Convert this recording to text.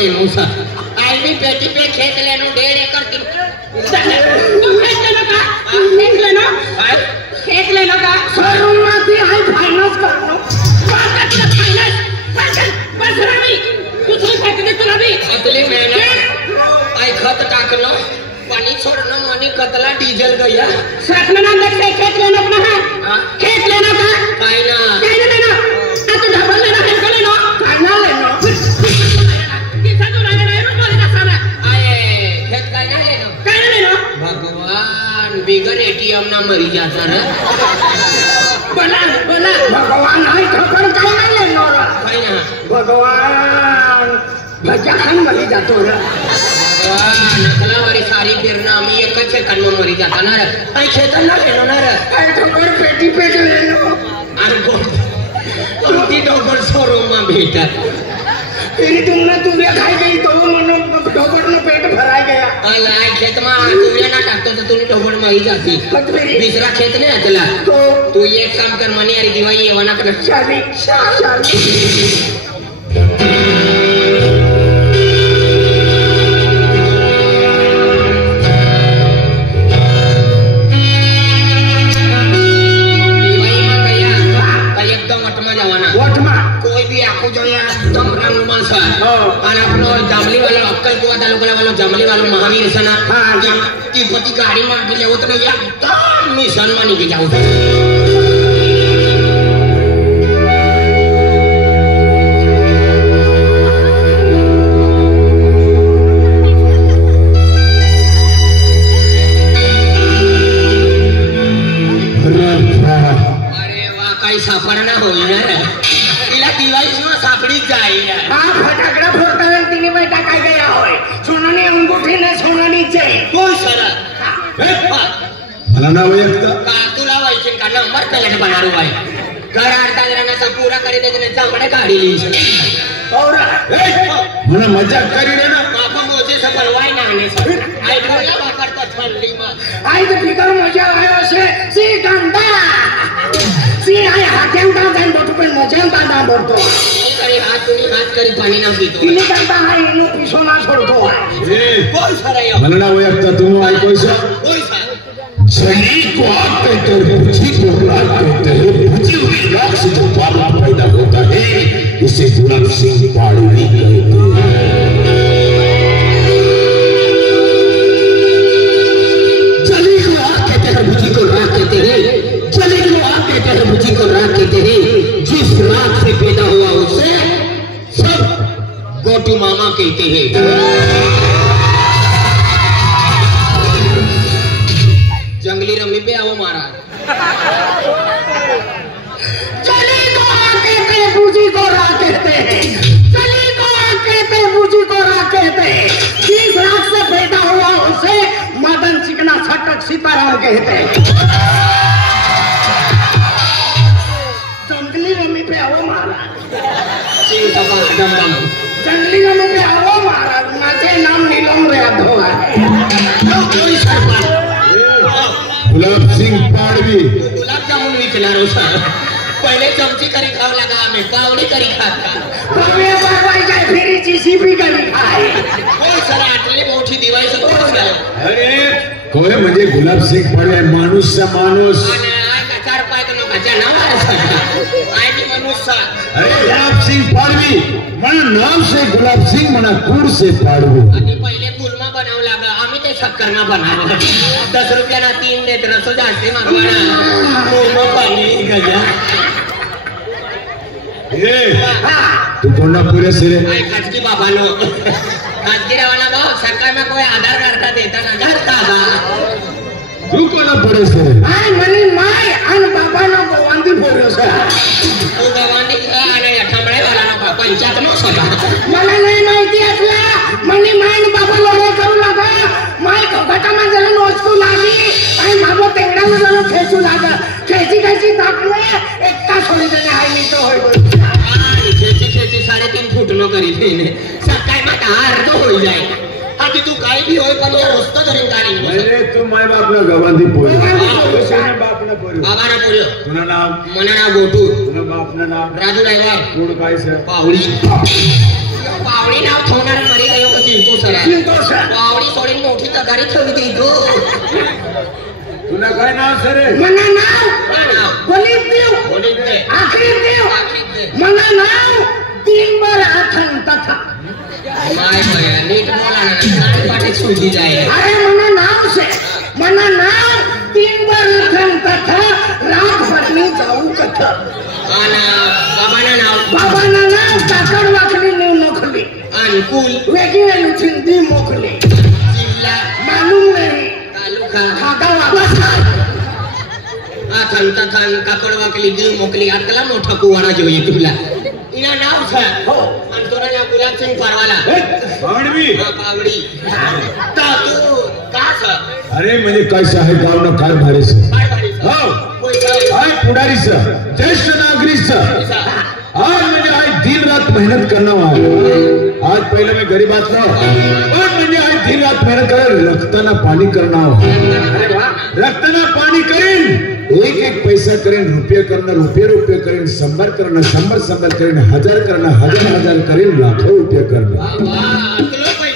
लेनो सा आई भी पेटी पे खेत लेनो 1.5 एकड़ की खेत लेनो का शोरूम માંથી आई फाइनेंस करनो बस रवि कुछ नहीं फेंकने तो रवि अतली मैंने आई खत टाकलो पानी छोड़ना मानी कतला डीजल गया सपना ना देख खेत लेना अपना है खेत लेना का काइना लेना तो डबल लेना है लेना काइना लेना किसा तो रहने नहीं बोले ना सारा आए खेत काइना लेना भगवान बिगर एटीएम ना मरी जाता रे बोला भगवान आई खबर काइना लेना काइना भगवान बच्चा खान मरी जातो रे नकला वाली सारी फिरना मी एकच सेकंड में मरी जाता ना रे आई खेतन ना लेनो ना रे आई ठोकर पेटी पे लेनो अरे कोणती डोकर शोरूम में भेटा तेरी तुमने तुरिया खाई गई तो मनो डोकर में पेट भराई गया अल्लाह आई खेत में तुरिया ना टाकतो तो तूने डोकर में ही जाती दूसरा खेत नहीं अतला तो तू ये काम कर मनी यारी दिवाई ये वाना कर शादी जमली वालों महावीर सना की पति गाड़ी मार के जाओ तो एकदम मिशन मानी के जाओ अरे वाह काही सापडना होई ना तिला दिवाळी शिवाय सापडीच जाई हा फटाकडा फोडताना तिने बैठा काय गया होय सोनानी अंगूठी ने सोनानी चेन कोण सरळ मला ना वैयक्ता का तुला वैशिन का नंबर प्लेट बनारू भाई घर आरता जरा सब पूरा करी दे ने चांगड़े गाड़ी ली और मला मजाक करी रे ना बापा मोचे से बनवाई ना ने सब आई ठोला वाकर तो ठंडी में आई तो फिकर मजा आयो से सी गंदा सी आई हाथें का जान बोटू पे मजा का ना बोलतो करे हाथ करी पानी ना पीतो इने करता है इनो पीछो ना छोड़तो है कोई सारा यो मला ना वैयक्ता तुम आई कोई सा चली को आग कहते हैं बुझी को लाल कहते हैं बुझी हुई लाख से जो बाबा पैदा होता है उसे गुलाब सिंह पाड़वी कहते हैं चली को आग कहते हैं बुझी को राख कहते हैं चली को आग कहते हैं बुझी को राख कहते हैं जिस राख से पैदा हुआ उसे सब गोटू मामा कहते हैं जंगली रमी पे आओ मारा चली को आके पे बूझी को राख कहते हैं चली को आके पे बूझी को राख कहते हैं जिस राख से पैदा हुआ उसे मदन चिकना छटक सीताराम कहते हैं जंगली रमी पे आओ मारा जंगली रमी पे आओ मारा माझे नाम नीलम यादव है गुलाब सिंह पाड़वी गुलाब जामुन विकला रोसा पहले चमची करी खाव लगा हमें पावड़ी करी खाता पावे बाबाई जाए फिर जीसीबी करी खाए कोई सर आटली मोठी दिवाळी से कोण गयो अरे कोय म्हणजे गुलाब सिंह पाड़वी माणूस से माणूस आणि आय का 4 पाय तो नका नाव आहे आय की मनुष्य अरे गुलाब सिंह पाड़वी मना नाम से गुलाब सिंह मना कुर से पाड़वी आणि पहिले कुलमा बनाव लागा आम्ही ते शक्कर ना बनाव 10 रुपया ना 3 देत रसो जास्ती मागवाना कुलमा पाणी गजा ए तू कोणा पुरे सिरे आय खाजगी बाबा लो खाजगी रवाना भाऊ सरकार में कोई आधार कार्ड देता ना धरता बा तू कोणा पुरे सिरे आय मनी माय अन बाबा नो गोवांदी पोरो सा तू गोवांदी आणि ठमळे वाला नो पंचायत नो सका मला नाही माहिती असला मनी माय बाबा लोले करू लागा माय घोटा मा जरा नोचू लागी आणि बाबा तेंगडा मा जरा खेचू लागा खेची ताकले एकटा सोडी देने हाय मी तो होय खेची 3.5 फूट नो करी देने सकाळी मा हार तो होई जाय आधी तू काही भी होय पण या रस्त धरून गाडी अरे तू माय बाप ना गवांदी पोरी तुना बाप ना पोरी बाबा ना पोरी तुना नाम मना नाम गोटू तुना बाप ना नाम राजू ड्रायव्हर कोण काय सर पावडी वावडी नाव ठेवणार मरी गयो का चिंटू सर वावडी सोडून मोठी तगारी ठेवी दी तो तुला काय नाव सर मना नाव कोलीप देव आखरी देव मना नाव तीन बार आथन तथा माय भया नीट बोला ना सारे पाटे सुजी जाए अरे मना नाव से मना नाव तीन बार आथन तथा रात भर में जाऊ कथा आना बाबा ना नाव काकड़ वाकली ने मोखली अनुकूल वेगी ने लुचिन दी मोखली जिल्ला मालूम नहीं तालुका खागा वापस आथन तथन काकड़ वाकली दी मोकली आतला मोठा कुवाडा જોઈએ तुला इना नाव છે हो અને તોરા નામ ગુલાબ સિંહ પારવાલા पावडवी हां पावडी ता तू का छ अरे म्हणजे काय आहे गाव ना काय भारी सर काय भारी हो कोई काय हाय पुढारी सर ज्येष्ठ नागरिक सर आज म्हणजे आज दिन रात मेहनत करना आज पहले मैं गरीबात ना और म्हणजे आज दिन रात मेहनत कर रक्तना पानी करना अरे वाह रक्तना पानी करेन एक एक पैसा करेन रुपये करना रुपये करेन शंभर करना शंभर करेन हजार करना हजार करेन लाखों रुपये करना वाह तुला